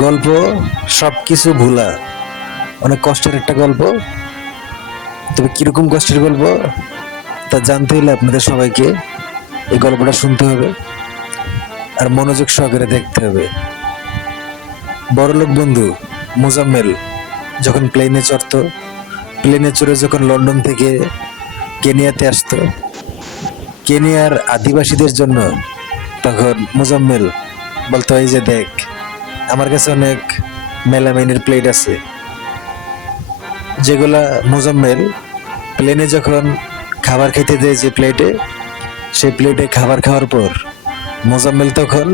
গল্প সবকিছু ভুলা, অনেক কষ্টের একটা গল্প। তবে কিরকম কষ্টের গল্প তা জানতে হলে আপনাদের সবাইকে এই গল্পটা শুনতে হবে আর মনোযোগ সহকারে দেখতে হবে। বড়লোক বন্ধু মোজাম্মেল যখন প্লেনে চড়তো, প্লেনে চড়ে যখন লন্ডন থেকে কেনিয়াতে আসতো, কেনিয়ার আদিবাসীদের জন্য তখন মোজাম্মেল বলতো, এই যে দেখ, আমার কাছে অনেক মেলামাইনের প্লেট আছে, যেগুলা মোজাম্মেল প্লেনে যখন খাবার খেতে দেয় যে প্লেটে, সেই প্লেটে খাবার খাওয়ার পর মোজাম্মেল তখন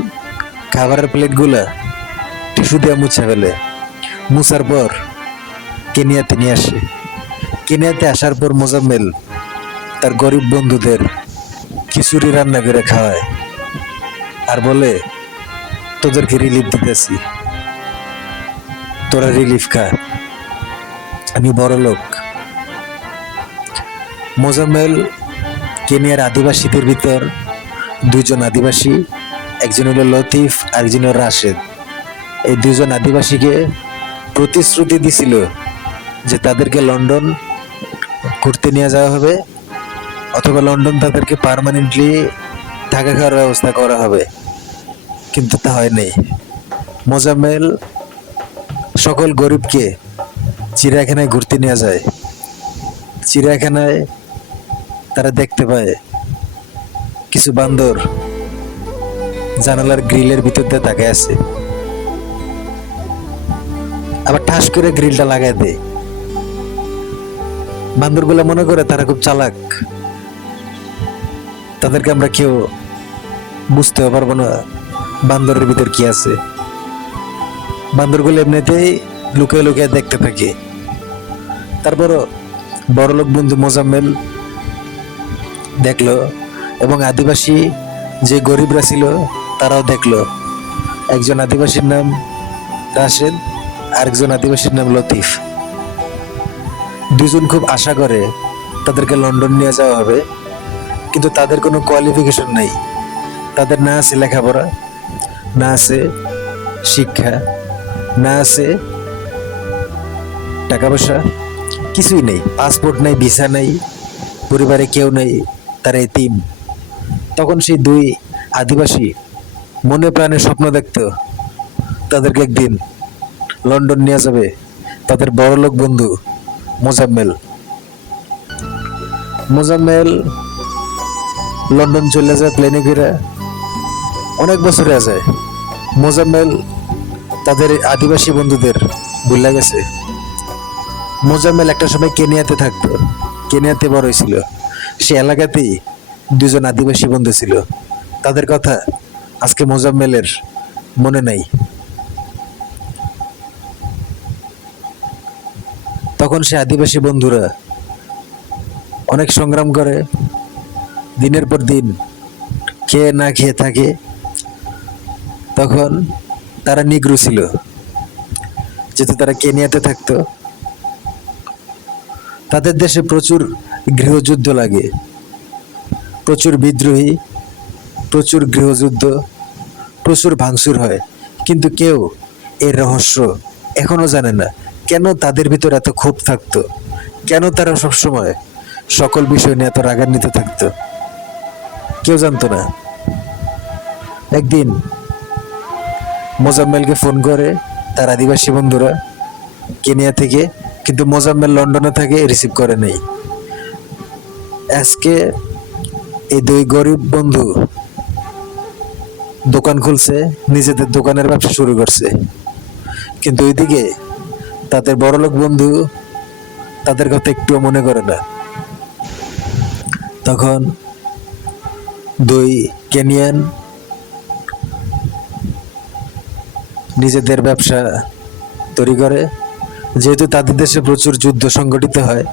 খাবারের প্লেটগুলা টিস্যু দিয়ে মুছে ফেলে। মুছার পর কেনিয়াতে নিয়ে আসে। কেনিয়াতে আসার পর মোজাম্মেল তার গরিব বন্ধুদের খিচুড়ি রান্না করে খাওয়ায় আর বলে, তোদেরকে রিলিফ দিতেছি, তোরা রিলিফ খা, আমি বড় লোক। মোজাম্মেল কেনিয়ার আদিবাসীদের ভিতর দুইজন আদিবাসী, একজন হলো লতিফ আর একজন হলো রাশেদ, এই দুইজন আদিবাসীকে প্রতিশ্রুতি দিছিল যে তাদেরকে লন্ডন ঘুরতে নিয়ে যাওয়া হবে, অথবা লন্ডন তাদেরকে পার্মানেন্টলি থাকা খাওয়ার ব্যবস্থা করা হবে। কিন্তু তা হয়নি। মোজাম্মেল সকল গরিবকে চিড়িয়াখানায় ঘুরতে নিয়ে যায়। চিড়িয়াখানায় তারা দেখতে পায় কিছু বান্দর জানালার গ্রিলের ভিতর দিয়ে তাকায় আছে, আবার ঠাস করে গ্রিলটা লাগাই দেয়। বান্দরগুলা মনে করে তারা খুব চালাক, তাদেরকে আমরা কেউ বুঝতেও পারবো না বান্দরের ভিতর কি আছে। বান্দরগুলো এমনিতেই লুকিয়ে লুকিয়ে দেখতে থাকে। তারপর বড়লোক বন্ধু মোজাম্মেল দেখলো, এবং আদিবাসী যে গরিবরা ছিল তারাও দেখলো। একজন আদিবাসীর নাম রাশেদ, আরেকজন আদিবাসীর নাম লতিফ। দুজন খুব আশা করে তাদেরকে লন্ডন নিয়ে যাওয়া হবে, কিন্তু তাদের কোনো কোয়ালিফিকেশন নেই। তাদের না আছে লেখাপড়া, না আছে শিক্ষা, না আছে টাকা পয়সা, কিছুই নেই। পাসপোর্ট নেই, ভিসা নেই, পরিবারে কেউ নেই, তারা এতিম। তখন সেই দুই আদিবাসী মনে প্রাণে স্বপ্ন দেখত তাদেরকে একদিন লন্ডন নিয়ে যাবে তাদের বড়লোক বন্ধু মোজাম্মেল। মোজাম্মেল লন্ডন চলে যায় প্লেনে করে, অনেক বছরে যায়। মোজাম্মেল তাদের আদিবাসী বন্ধুদের ভুলে গেছে। মোজাম্মেল একটা সময় কেনিয়াতে থাকতো, কেনিয়াতে বড় হয়েছিল। সে এলাকাতেই দুজন আদিবাসী বন্ধু ছিল, তাদের কথা আজকে মোজাম্মেলের মনে নাই। তখন সে আদিবাসী বন্ধুরা অনেক সংগ্রাম করে, দিনের পর দিন খেয়ে না খেয়ে থাকে। তখন তারা নিগ্রো ছিল, যেহেতু তারা কেনিয়াতে থাকতো। তাদের দেশে প্রচুর গৃহযুদ্ধ লাগে, প্রচুর বিদ্রোহী, প্রচুর গৃহযুদ্ধ, প্রচুর ভাঙচুর হয়। কিন্তু কেউ এর রহস্য এখনো জানে না, কেন তাদের ভিতর এত ক্ষোভ থাকতো, কেন তারা সবসময় সকল বিষয় নিয়ে এত রাগান্বিত থাকতো, কেউ জানতো না। একদিন মোজাম্মেলকে ফোন করে তার আদিবাসী বন্ধুরা কেনিয়া থেকে, কিন্তু মোজাম্মেল লন্ডনে থাকে, রিসিভ করে নেই। আজকে এই দুই গরিব বন্ধু দোকান খুলছে, নিজেদের দোকানের ব্যবসা শুরু করছে। কিন্তু ওইদিকে তাদের বড়লোক বন্ধু তাদের কথা একটুও মনে করে না। তখন দুই কেনিয়ান নিজেদের ব্যবসা তৈরি করে। যেহেতু তাদের দেশে প্রচুর যুদ্ধ সংগঠিত হয়,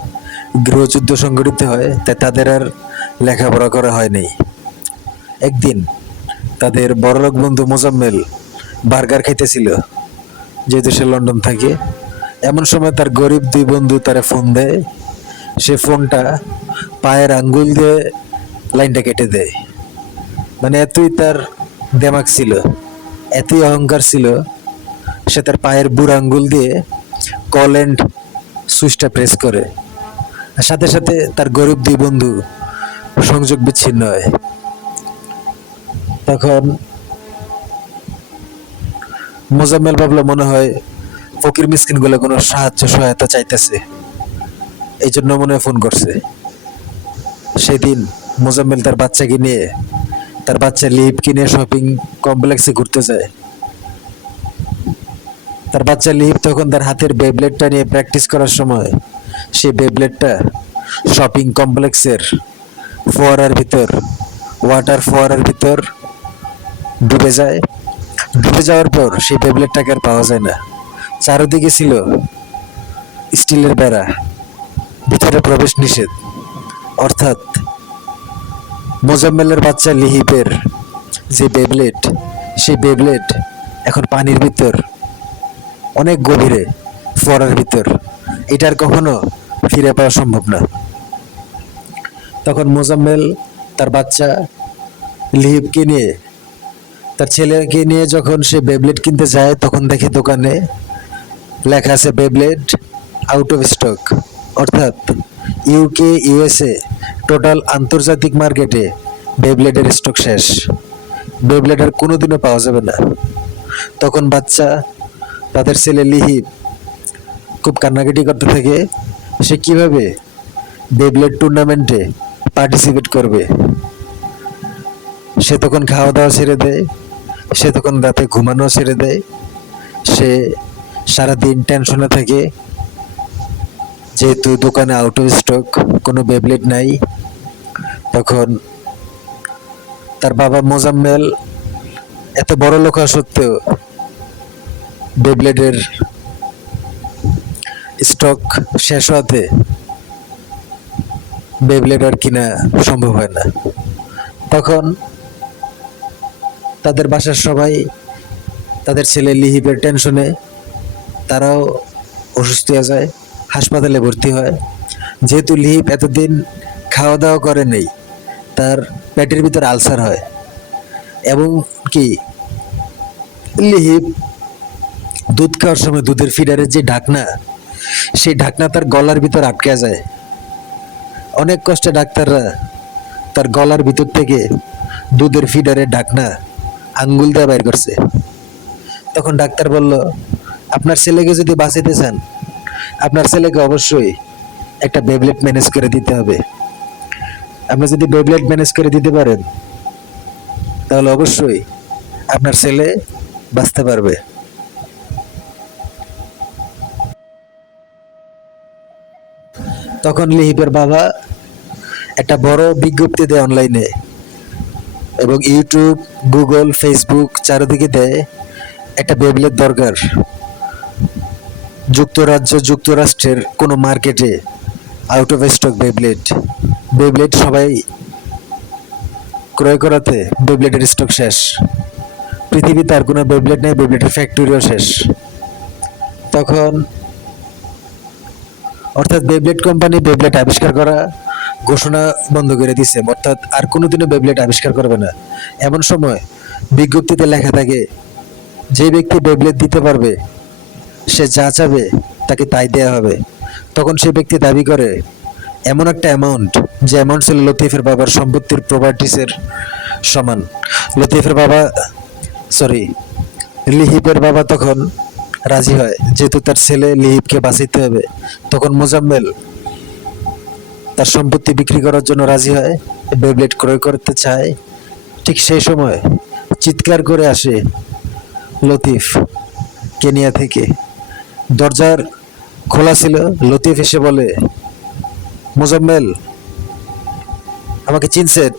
গৃহযুদ্ধ সংগঠিত হয়, তাই তাদের আর লেখাপড়া করা হয়নি। একদিন তাদের বড়লোক বন্ধু মোজাম্মেল বার্গার খাইতেছিল, যেহেতু সে লন্ডন থাকে। এমন সময় তার গরিব দুই বন্ধু তারা ফোন দেয়। সে ফোনটা পায়ের আঙ্গুল দিয়ে লাইনটা কেটে দেয়। মানে এতই তার দেমাগ ছিল, এতই অহংকার ছিল সে তার পায়ের বুড়ো আঙ্গুল দিয়ে কল এন্ড সুইচটা প্রেস করে, আর সাথে সাথে তার গরিব দুই বন্ধু সংযোগ বিচ্ছিন্ন হয়। তখন মোজাম্মেল ভাবলো মনে হয় ফকির মিসকিন গুলো কোনো সাহায্য সহায়তা চাইতেছে, এই জন্য মনে হয় ফোন করছে। সেদিন মোজাম্মেল তার বাচ্চাকে নিয়ে, তার বাচ্চা লিভ কিনে শপিং কমপ্লেক্সে ঘুরতে যায়। তার বাচ্চা লিভ তখন তার হাতের বেবলেটটা নিয়ে প্র্যাকটিস করার সময় সেই বেবলেটটা শপিং কমপ্লেক্সের ফোয়ারার ভিতর, ওয়াটার ফোয়ারার ভিতর ডুবে যায়। ডুবে যাওয়ার পর সেই বেবলেটটাকে আর পাওয়া যায় না। চারদিকে ছিল স্টিলের বেড়া, ভিতরে প্রবেশ নিষেধ। অর্থাৎ মোজাম্মেলের বাচ্চা লিহিবের যে বেবলেট, সেই বেবলেট এখন পানির ভিতর, অনেক গভীরে, ফোয়ারার ভিতর। এটার কখনো ফিরে পাওয়া সম্ভব না। তখন মোজাম্মেল তার বাচ্চা লিহিবকে নিয়ে, তার ছেলেকে নিয়ে যখন সে বেবলেট কিনতে যায়, তখন দেখে দোকানে লেখা আছে বেবলেট আউট অফ স্টক। অর্থাৎ ইউকে, ইউএসএ, টোটাল আন্তর্জাতিক মার্কেটে বেবলেটের স্টক শেষ, বেবলেট আর কোনোদিনও পাওয়া যাবে না। তখন বাচ্চা, তাদের ছেলে লিহিব খুব কান্নাকাটি করতে থাকে। সে কিভাবে বেবলেট টুর্নামেন্টে পার্টিসিপেট করবে। সে তখন খাওয়া দাওয়া ছেড়ে দেয়, সে তখন রাতে ঘুমানো ছেড়ে দেয়। সে সারাদিন টেনশনে থাকে, যেহেতু দোকানে আউট অফ স্টক, কোনো বেবলেট নাই। তখন তার বাবা মোজাম্মেল এত বড় লোক হওয়া সত্ত্বেও বেবলেটের স্টক শেষ হওয়াতে বেবলেট আর কিনা সম্ভব হয় না। তখন তাদের বাসার সবাই তাদের ছেলে লিহিবের টেনশনে তারাও অসুস্থ হয়ে যায়, হাসপাতালে ভর্তি হয়। যেহেতু লিহিব এতদিন খাওয়া দাওয়া করে নেই, তার পেটের ভিতর আলসার হয়, এবং কি লিহিব দুধ খাওয়ার সময় দুধের ফিডারের যে ঢাকনা, সেই ঢাকনা তার গলার ভিতর আটকে যায়। অনেক কষ্টে ডাক্তাররা তার গলার ভিতর থেকে দুধের ফিডারের ঢাকনা আঙ্গুল দিয়ে বাইর করছে। তখন ডাক্তার বলল, আপনার ছেলেকে যদি বাঁচাতে চান, আপনার ছেলেকে অবশ্যই একটা বেবলেট ম্যানেজ করে দিতে হবে। আপনি যদি বেবলেট ম্যানেজ করে দিতে পারেন, তাহলে অবশ্যই আপনার ছেলে বাঁচতে পারবে। তখন লিহিবের বাবা একটা বড় বিজ্ঞপ্তি দেয় অনলাইনে, এবং ইউটিউব, গুগল, ফেসবুক চারিদিকে দেয় একটা বেবলেট দরকার। যুক্তরাজ্য, যুক্তরাষ্ট্রের কোনো মার্কেটে আউট অফ স্টক বেবলেট, বেবলেট সবাই ক্রয় করাতে বেবলেটের স্টক শেষ। পৃথিবীতে আর কোনো বেবলেট নেই, বেবলেটের ফ্যাক্টরিও শেষ। তখন অর্থাৎ বেবলেট কোম্পানি বেবলেট আবিষ্কার করা ঘোষণা বন্ধ করে দিছে, অর্থাৎ আর কোনোদিনও বেবলেট আবিষ্কার করবে না। এমন সময় বিজ্ঞপ্তিতে লেখা থাকে, যে ব্যক্তি বেবলেট দিতে পারবে, সে যা চাবে তাকে তাই দেয়া হবে। তখন সে ব্যক্তি দাবি করে এমন একটা অ্যামাউন্ট, যে অ্যামাউন্ট ছিল লতিফের বাবার সম্পত্তির প্রপার্টিসের সমান। লতিফের বাবা, লিহিবের বাবা তখন রাজি হয়, যেহেতু তার ছেলে লিহিবকে বাঁচাইতে হবে। তখন মোজাম্মেল তার সম্পত্তি বিক্রি করার জন্য রাজি হয়, বেবলেট ক্রয় করতে চায়। ঠিক সেই সময় চিৎকার করে আসে লতিফ কেনিয়া থেকে। দরজার খোলা ছিল। লতিফ এসে বলে, মোজাম্মেল, আমাকে চিনছেন?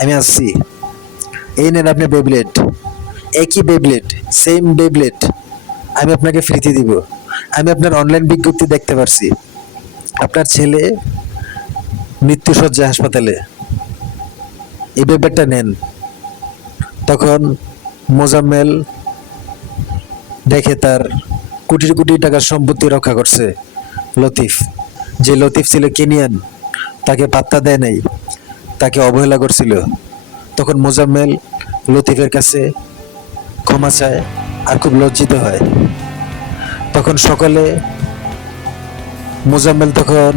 আমি আসছি, এই নেন আপনি বেবলেট। একই বেবলেট, সেম বেবলেট আমি আপনাকে ফ্রিতে দিব। আমি আপনার অনলাইন বিজ্ঞপ্তি দেখতে পারছি, আপনার ছেলে মৃত্যুসজ্জায় হাসপাতালে, এই ব্যাপারটা নেন। তখন মোজাম্মেল দেখে তার কোটি কোটি টাকার সম্পত্তি রক্ষা করছে লতিফ। যে লতিফ ছিল কেনিয়ান, তাকে পাত্তা দেয় নাই, তাকে অবহেলা করছিল। তখন মোজাম্মেল লতিফের কাছে ক্ষমা চায় আর খুব লজ্জিত হয়। তখন সকলে, মোজাম্মেল তখন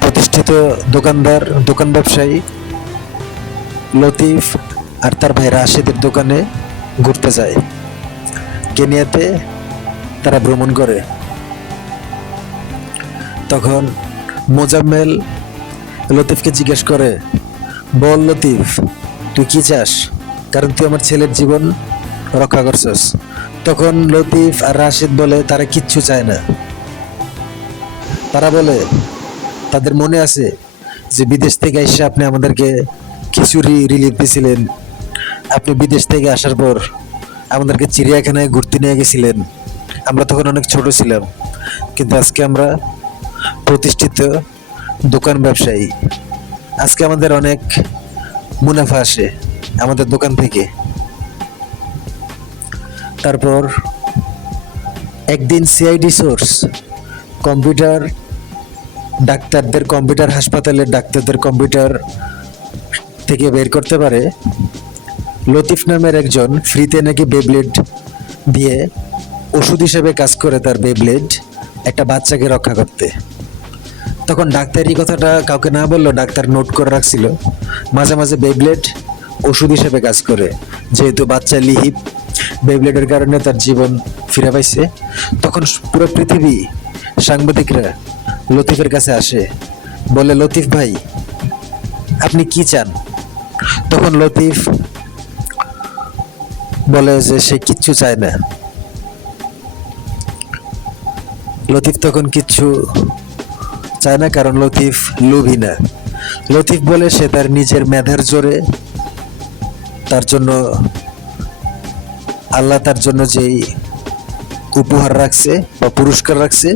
প্রতিষ্ঠিত দোকানদার, দোকান ব্যবসায়ী, লতিফ আর তার ভাই রাশেদের দোকানে ঘুরতে যায়। কেনিয়াতে তারা ভ্রমণ করে। তখন মোজাম্মেল লতিফকে জিজ্ঞেস করে, বল লতিফ, তুই কি চাস? কারণ তুই আমার ছেলের জীবন রক্ষা করছস। তখন লতিফ আর রাশেদ বলে তারা কিচ্ছু চায় না। তারা বলে তাদের মনে আছে যে বিদেশ থেকে এসে আপনি আমাদেরকে খিচুড়ি রিলিফ দিয়েছিলেন, আপনি বিদেশ থেকে আসার পর আমাদেরকে চিড়িয়াখানায় ঘুরতে নিয়ে গেছিলেন। আমরা তখন অনেক ছোট ছিলাম, কিন্তু আজকে আমরা প্রতিষ্ঠিত দোকান ব্যবসায়ী। আজকে আমাদের অনেক মুনাফা আসে আমাদের দোকান থেকে। তারপর একদিন সিআইডি সোর্স কম্পিউটার ডাক্তারদের, কম্পিউটার হাসপাতালের ডাক্তারদের কম্পিউটার থেকে বের করতে পারে লতিফ নামের একজন ফ্রিতে নাকি বেব্লেড দিয়ে ওষুধ হিসেবে কাজ করে, তার বেব্লেড একটা বাচ্চাকে রক্ষা করতে। তখন ডাক্তার এই কথাটা কাউকে না বললো, ডাক্তার নোট করে রাখছিল মাঝে মাঝে বেব্লেড ওষুধ হিসেবে কাজ করে, যেহেতু বাচ্চা লিহিপ বেব্লেডের কারণে তার জীবন ফিরে পাইছে। তখন পুরো পৃথিবী সাংবাদিকরা লতিফের কাছে আসে, বলে লতিফ ভাই আপনি কি চান? তখন লতিফ বলে যে সে কিচ্ছু চায় না। লতিফ তখন কিচ্ছু চায় না, কারণ লতিফ লোভী না। লতিফ বলে সে তার নিজের মেধার জোরে, তার জন্য আল্লাহ তার জন্য যেই উপহার রাখছে বা পুরস্কার রাখছে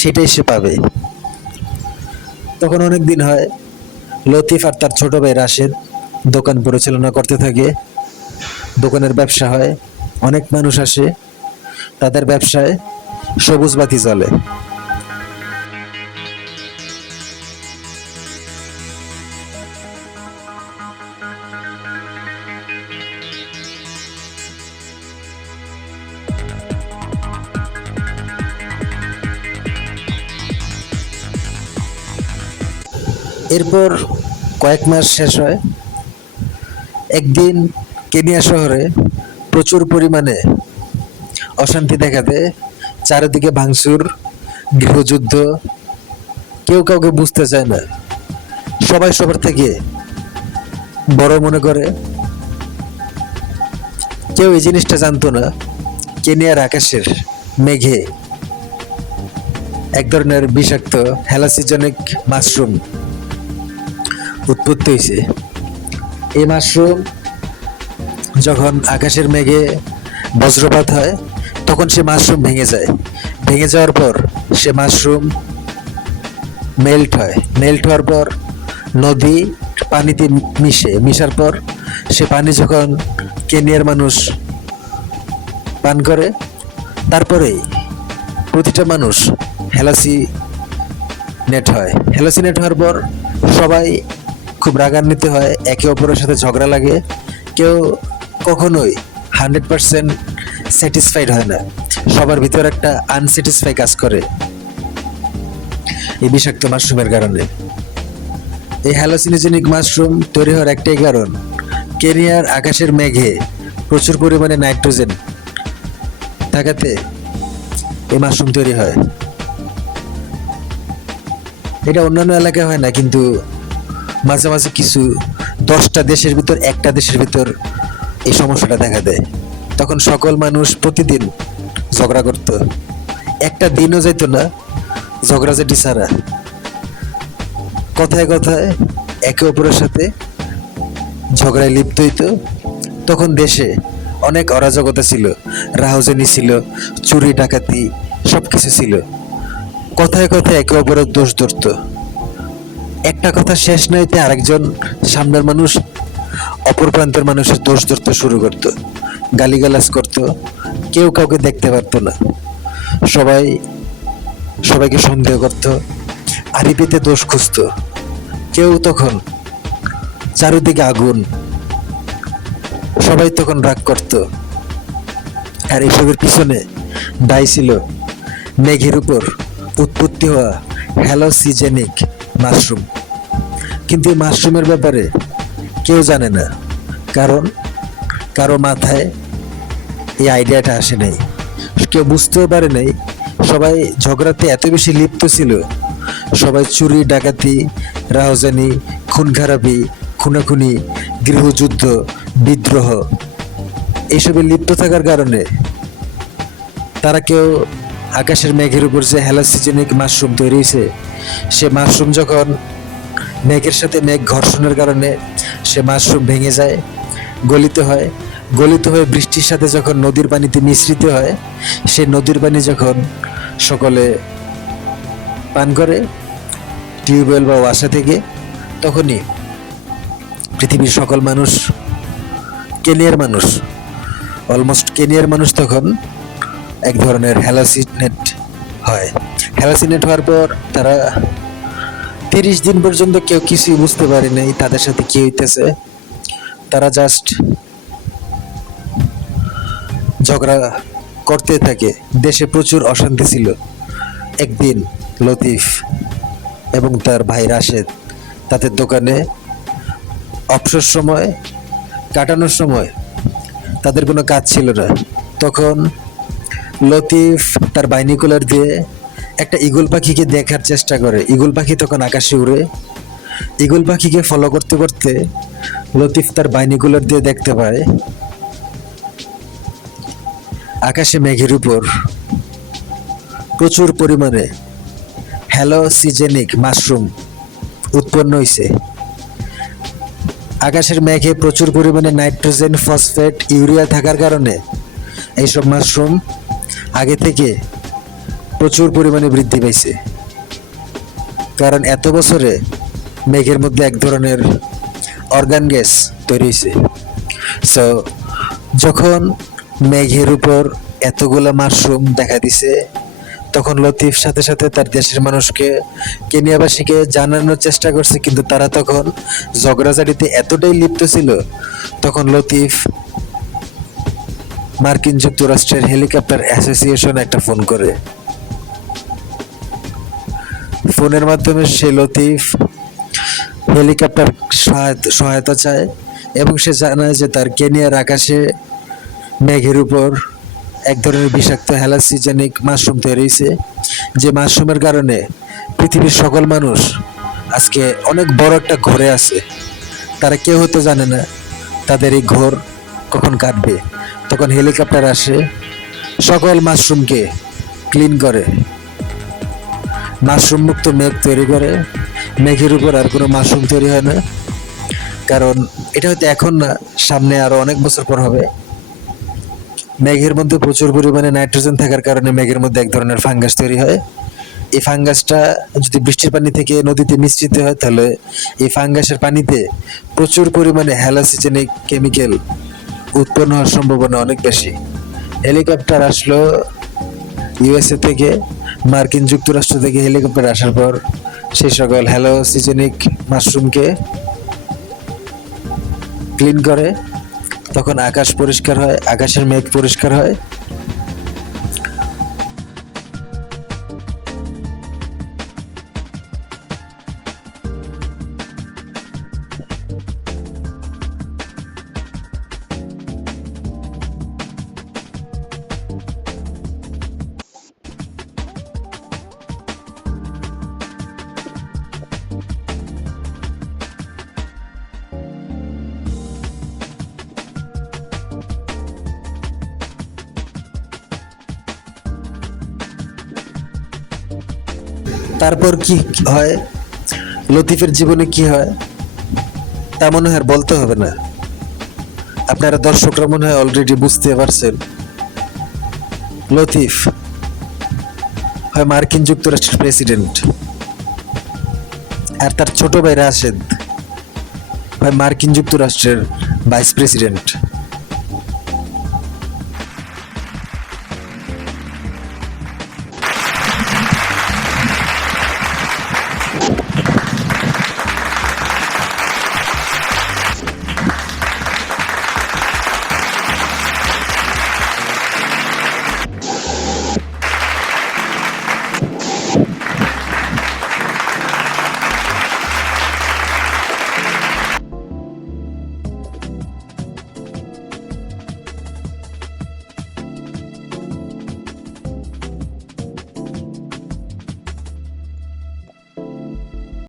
সেটাই সে পাবে। তখন অনেক দিন হয়, লতিফ আর তার ছোট ভাই রাশেদ দোকান পরিচালনা করতে থাকে। দোকানের ব্যবসা হয়, অনেক মানুষ আসে, তাদের ব্যবসায় সবুজ বাতি জ্বলে। এরপর কয়েক মাস শেষ হয়। একদিন কেনিয়া শহরে প্রচুর পরিমাণে অশান্তি দেখা দেয়, চারিদিকে ভাঙচুর, গৃহযুদ্ধ, কেউ কাউকে বুঝতে চায় না, সবাই সবার থেকে বড় মনে করে। কেউ এই জিনিসটা জানতো না, কেনিয়ার আকাশের মেঘে এক ধরনের বিষাক্ত হ্যালাসিজনিক মাশরুম উৎপত্তি হয়েছে। এই মাশরুম যখন আকাশের মেঘে বজ্রপাত হয় তখন সে মাশরুম ভেঙে যায়। ভেঙে যাওয়ার পর সে মাশরুম মেল্ট হয়। মেল্ট হওয়ার পর নদী পানিতে মিশার পর সে পানি যখন কেনিয়ার মানুষ পান করে, তারপরেই প্রতিটা মানুষ হ্যালাসিনেট হয়। হ্যালাসিনেট হওয়ার পর সবাই খুব রাগান্বিত হয়, একে অপরের সাথে ঝগড়া লাগে। কেউ কখনোই 100% স্যাটিসফাইড হয় না, সবার ভিতর একটা আনস্যাটিসফাই কাজ করে এই বিষাক্ত মাশরুমের কারণে। এই হ্যালোসিনোজেনিক মাশরুম তৈরি হওয়ার একটাই কারণ, কেনিয়ার আকাশের মেঘে প্রচুর পরিমাণে নাইট্রোজেন থাকাতে এই মাশরুম তৈরি হয়। এটা অন্যান্য এলাকায় হয় না, কিন্তু মাঝে মাঝে কিছু 10টা দেশের ভিতর একটা দেশের ভিতর এই সমস্যাটা দেখা দেয়। তখন সকল মানুষ প্রতিদিন ঝগড়া করত, একটা দিনও যেত না ঝগড়াঝাটি ছাড়া। কথায় কথায় একে অপরের সাথে ঝগড়ায় লিপ্ত হইত। তখন দেশে অনেক অরাজকতা ছিল, রাহাজানি ছিল, চুরি ডাকাতি সবকিছু ছিল। কথায় কথায় একে অপরের দোষ ধরত। একটা কথা শেষ না হইতে আরেকজন সামনের মানুষ অপর প্রান্তের মানুষের দোষ ধরতে শুরু করত, গালিগালাজ করত। কেউ কাউকে দেখতে পারত না, সবাই সবাইকে সন্দেহ করত, আড়িপিতে দোষ খুঁজত। কেউ তখন চারিদিকে আগুন, সবাই তখন রাগ করত। আর এসবের পিছনে দায়ী ছিল মেঘের উপর উৎপত্তি হওয়া হ্যালোসিজেনিক মাশরুম। কিন্তু এই মাশরুমের ব্যাপারে কেউ জানে না, কারণ কারো মাথায় এই আইডিয়াটা আসে নাই, কেউ বুঝতেও পারে নাই। সবাই ঝগড়াতে এত বেশি লিপ্ত ছিল, সবাই চুরি ডাকাতি রাহজানি খুন খারাপি খুনাখুনি গৃহযুদ্ধ বিদ্রোহ এইসবে লিপ্ত থাকার কারণে তারা কেউ আকাশের মেঘের উপর যে হ্যালোসিজেনিক মাশরুম তৈরি হয়েছে, সে মাশরুম যখন মেঘের সাথে মেঘ ঘর্ষণের কারণে সে মাশরুম ভেঙে যায়, গলিত হয়ে বৃষ্টির সাথে যখন নদীর পানিতে মিশ্রিত হয়, সেই নদীর পানি যখন সকলে পান করে টিউবওয়েল বা ওয়াসা থেকে, তখনই পৃথিবীর সকল মানুষ, অলমোস্ট কেনিয়ার মানুষ তখন এক ধরনের হ্যালোসিনেট হয়। হ্যালোসিনেট হওয়ার পর তারা 30 দিন পর্যন্ত কেউ কিছুই বুঝতে পারে নাই তাদের সাথে কি হইতেছে। তারা জাস্ট ঝগড়া করতে থাকে। দেশে প্রচুর অশান্তি ছিল। একদিন লতিফ এবং তার ভাই রাশেদ তাদের দোকানে অবসর সময় কাটানোর সময় তাদের কোনো কাজ ছিল না। তখন লতিফ তার বাইনিকুলার দিয়ে একটা ঈগল পাখিকে দেখার চেষ্টা করে। ঈগল পাখি তখন আকাশে উড়ে। ঈগল পাখিকে ফলো করতে করতে লতিফ তার বাইনিকুলার দিয়ে দেখতে পায় আকাশে মেঘের উপর প্রচুর পরিমাণে হ্যালোসিজেনিক মাশরুম উৎপন্ন হয়েছে। আকাশের মেঘে প্রচুর পরিমাণে নাইট্রোজেন ফসফেট ইউরিয়া থাকার কারণে এইসব মাশরুম আগে থেকে প্রচুর পরিমাণে বৃদ্ধি পাইছে। কারণ এত বছরে মেঘের মধ্যে এক ধরনের অর্গান গ্যাস তৈরি হয়েছে। সো যখন মেঘের উপর এতগুলো মাশরুম দেখা দিছে, তখন লতিফ সাথে সাথে তার দেশের মানুষকে, কেনিয়াবাসীকে জানানোর চেষ্টা করছে, কিন্তু তারা তখন ঝগড়াঝাড়িতে এতটাই লিপ্ত ছিল। তখন লতিফ মার্কিন যুক্তরাষ্ট্রের হেলিকপ্টার অ্যাসোসিয়েশন একটা ফোন করে। ফোনের মাধ্যমে সে লতিফ হেলিকপ্টার সহায়তা চায় এবং সে জানায় যে তার কেনিয়ার আকাশে মেঘের উপর এক ধরনের বিষাক্ত হ্যালোসিজেনিক মাশরুম তৈরি হয়েছে, যে মাশরুমের কারণে পৃথিবীর সকল মানুষ আজকে অনেক বড় একটা ঘোরে আছে। তারা কেউ হয়তো জানে না তাদের এই ঘোর কখন কাটবে। তখন হেলিকপ্টার আসে, সকল মাশরুমকে ক্লিন করে, মাশরুম মুক্ত মেঘ তৈরি করে। মেঘের উপর আর কোনো মাশরুম তৈরি হয় না, কারণ এটা হয়তো এখন না, সামনে আরো অনেক বছর পর হবে। মেঘের মধ্যে প্রচুর পরিমাণে নাইট্রোজেন থাকার কারণে মেঘের মধ্যে এক ধরনের ফাঙ্গাস তৈরি হয়। এই ফাঙ্গাসটা যদি বৃষ্টির পানি থেকে নদীতে মিশ্রিত হয়, তাহলে এই ফাঙ্গাসের পানিতে প্রচুর পরিমাণে হ্যালোসিজেনিক কেমিক্যাল উৎপন্ন হওয়ার সম্ভাবনা অনেক বেশি। হেলিকপ্টার আসলো ইউএসএ থেকে, মার্কিন যুক্তরাষ্ট্র থেকে হেলিকপ্টার আসার পর সেই সকল হ্যালোসিজেনিক মাশরুমকে ক্লিন করে। তখন আকাশ পরিষ্কার হয়, আকাশের মেঘ পরিষ্কার হয়। তারপর কি হয়, লতিফের জীবনে কি হয় তা মনে হয় আর বলতে হবে না। আপনারা দর্শকরা মনে হয় অলরেডি বুঝতে পারছেন। লতিফ হয় মার্কিন যুক্তরাষ্ট্রের প্রেসিডেন্ট, আর তার ছোট ভাই রাশেদ হয় মার্কিন যুক্তরাষ্ট্রের ভাইস প্রেসিডেন্ট।